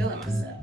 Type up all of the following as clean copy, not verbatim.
feeling myself.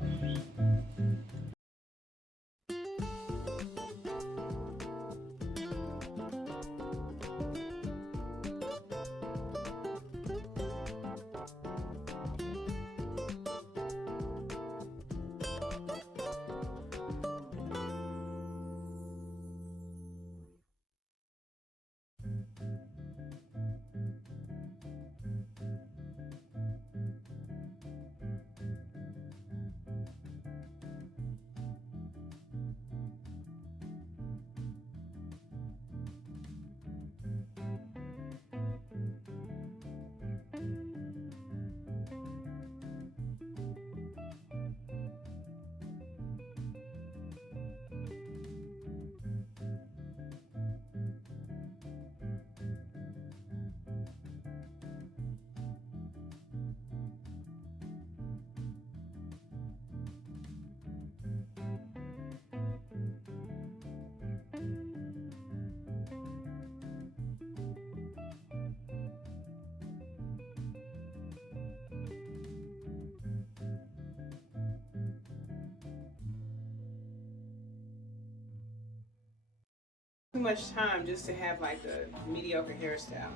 Too much time just to have like a mediocre hairstyle.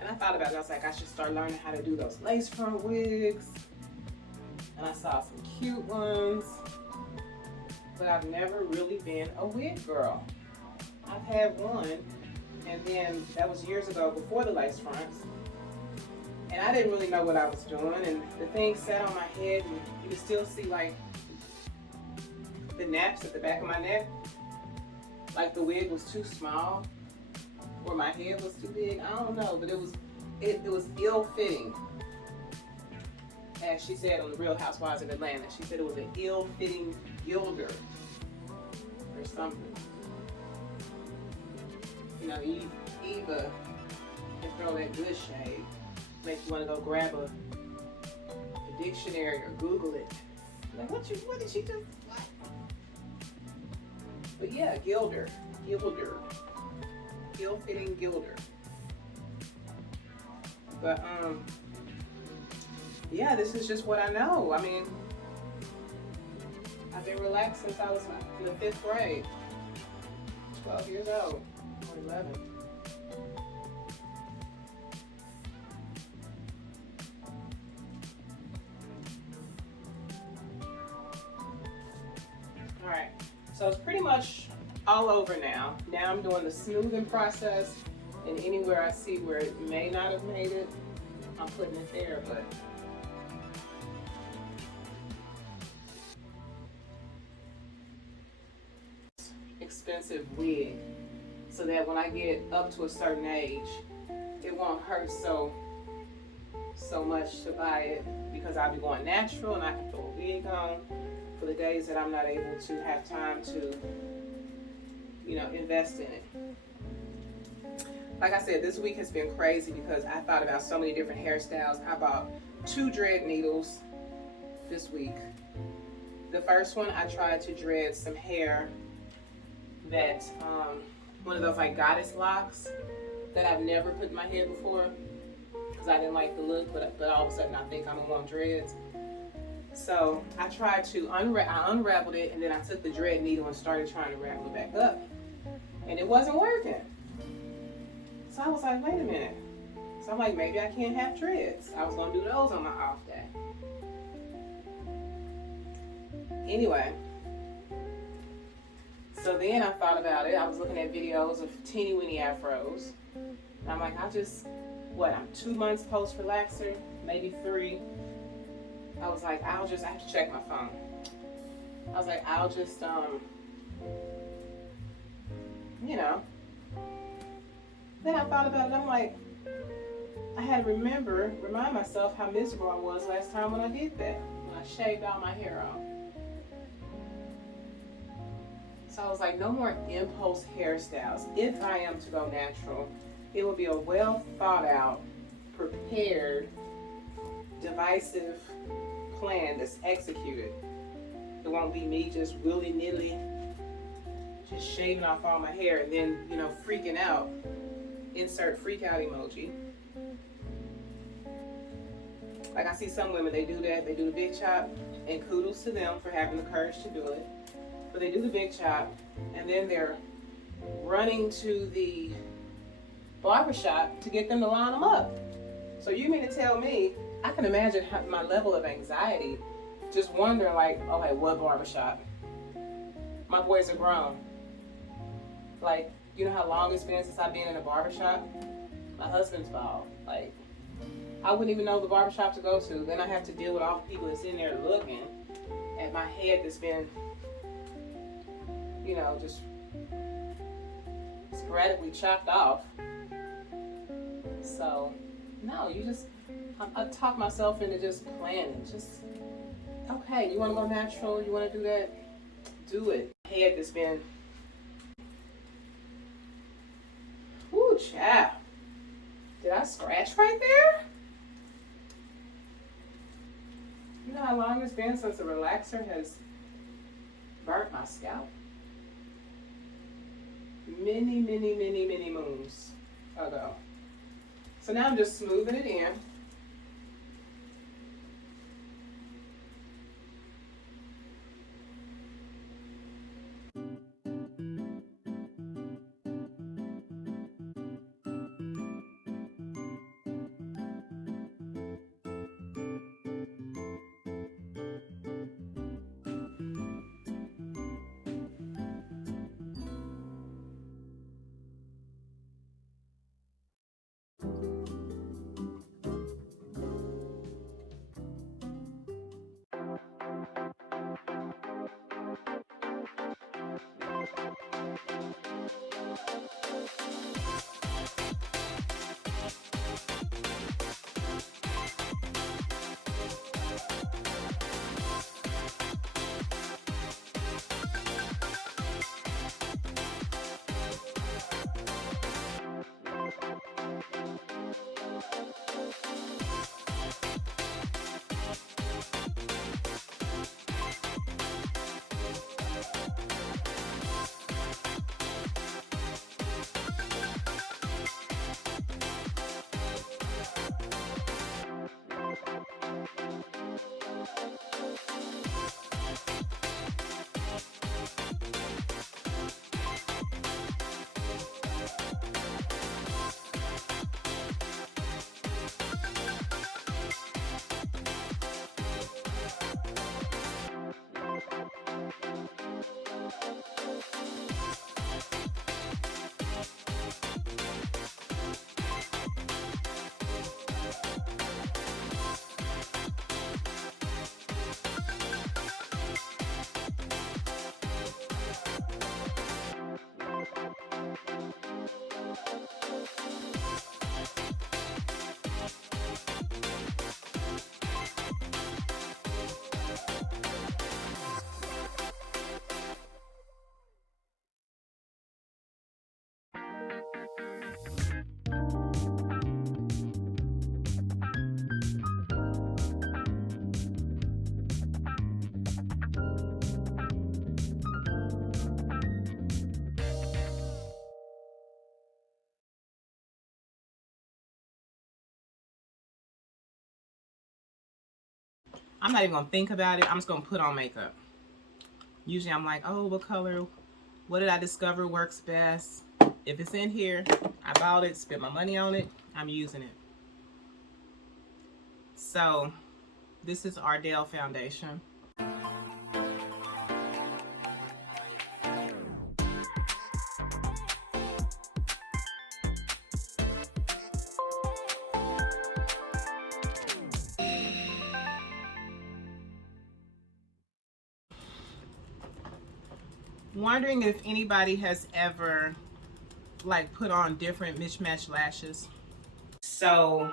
And I thought about it, I was like, I should start learning how to do those lace front wigs. And I saw some cute ones, but I've never really been a wig girl. I've had one, and then that was years ago before the lace fronts. And I didn't really know what I was doing, and the thing sat on my head, and you could still see like the naps at the back of my neck. Like the wig was too small, or my head was too big. I don't know, but it was ill-fitting. As she said on the Real Housewives of Atlanta, she said it was an ill-fitting gilder or something. You know, Eva can throw that good shade. Make you want to go grab a dictionary or Google it. Like, what did she do? What? But yeah, gilder, ill-fitting gilder. But yeah, this is just what I know. I mean, I've been relaxed since I was in the 5th grade, 12 years old, or 11. All right, so it's pretty much all over now. Now I'm doing the smoothing process, and anywhere I see where it may not have made it, I'm putting it there, but expensive wig, so that when I get up to a certain age, it won't hurt so much to buy it, because I'll be going natural and I can throw a wig on for the days that I'm not able to have time to, you know, invest in it. Like I said, this week has been crazy because I thought about so many different hairstyles. I bought 2 dread needles this week. The first one, I tried to dread some hair that, one of those like goddess locks that I've never put in my head before, because I didn't like the look, but all of a sudden I think I'm gonna want dreads. So I tried to I unraveled it, and then I took the dread needle and started trying to ravel it back up, and it wasn't working. So I was like, wait a minute. So I'm like, maybe I can't have dreads. I was gonna do those on my off day. Anyway, so then I thought about it. I was looking at videos of teeny weeny afros. And I'm like, I'm 2 months post relaxer, maybe 3. I was like, I have to check my phone. I was like, I'll just, you know. Then I thought about it, I'm like, I had to remind myself how miserable I was last time when I did that, when I shaved all my hair off. So I was like, no more impulse hairstyles. If I am to go natural, it will be a well thought out, prepared, divisive plan that's executed. It won't be me just willy-nilly just shaving off all my hair and then, you know, freaking out. Insert freak out emoji. Like I see some women, they do that. They do the big chop, and kudos to them for having the courage to do it. But they do the big chop, and then they're running to the barbershop to get them to line them up. So you mean to tell me, I can imagine my level of anxiety, just wondering like, okay, what barbershop? My boys are grown. Like, you know how long it's been since I've been in a barbershop? My husband's bald. Like, I wouldn't even know the barbershop to go to. Then I have to deal with all the people that's in there looking at my head that's been, you know, just sporadically chopped off. So, no, I talk myself into just planning. Just, okay, you want to go natural? You want to do that? Do it. Head that's been, whoo, child. Did I scratch right there? You know how long it's been since a relaxer has burnt my scalp? Many, many, many, many moons ago. So now I'm just smoothing it in. I'm not even gonna think about it. I'm just gonna put on makeup. Usually I'm like, oh, what color? What did I discover works best? If it's in here, I bought it, spent my money on it, I'm using it. So this is Ardell foundation. Wondering if anybody has ever like put on different mismatched lashes. So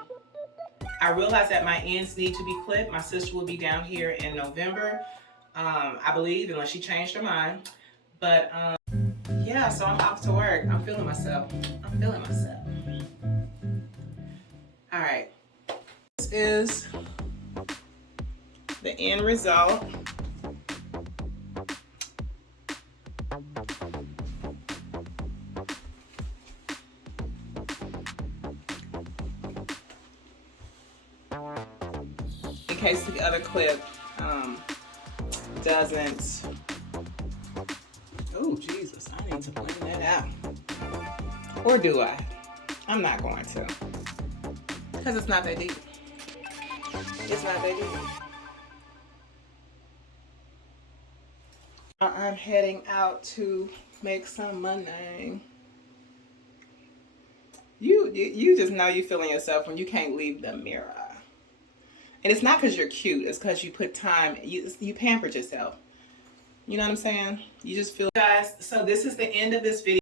I realized that my ends need to be clipped. My sister will be down here in November, I believe, unless she changed her mind. But yeah, so I'm off to work. I'm feeling myself. All right, this is the end result. case the other clip doesn't. Oh, Jesus, I need to blend that out. Or do I? I'm not going to. Because it's not that deep. It's not that deep. I'm heading out to make some money. You just know you feeling yourself when you can't leave the mirror. And it's not because you're cute. It's because you put time. You pampered yourself. You know what I'm saying? You just feel. Guys, so this is the end of this video.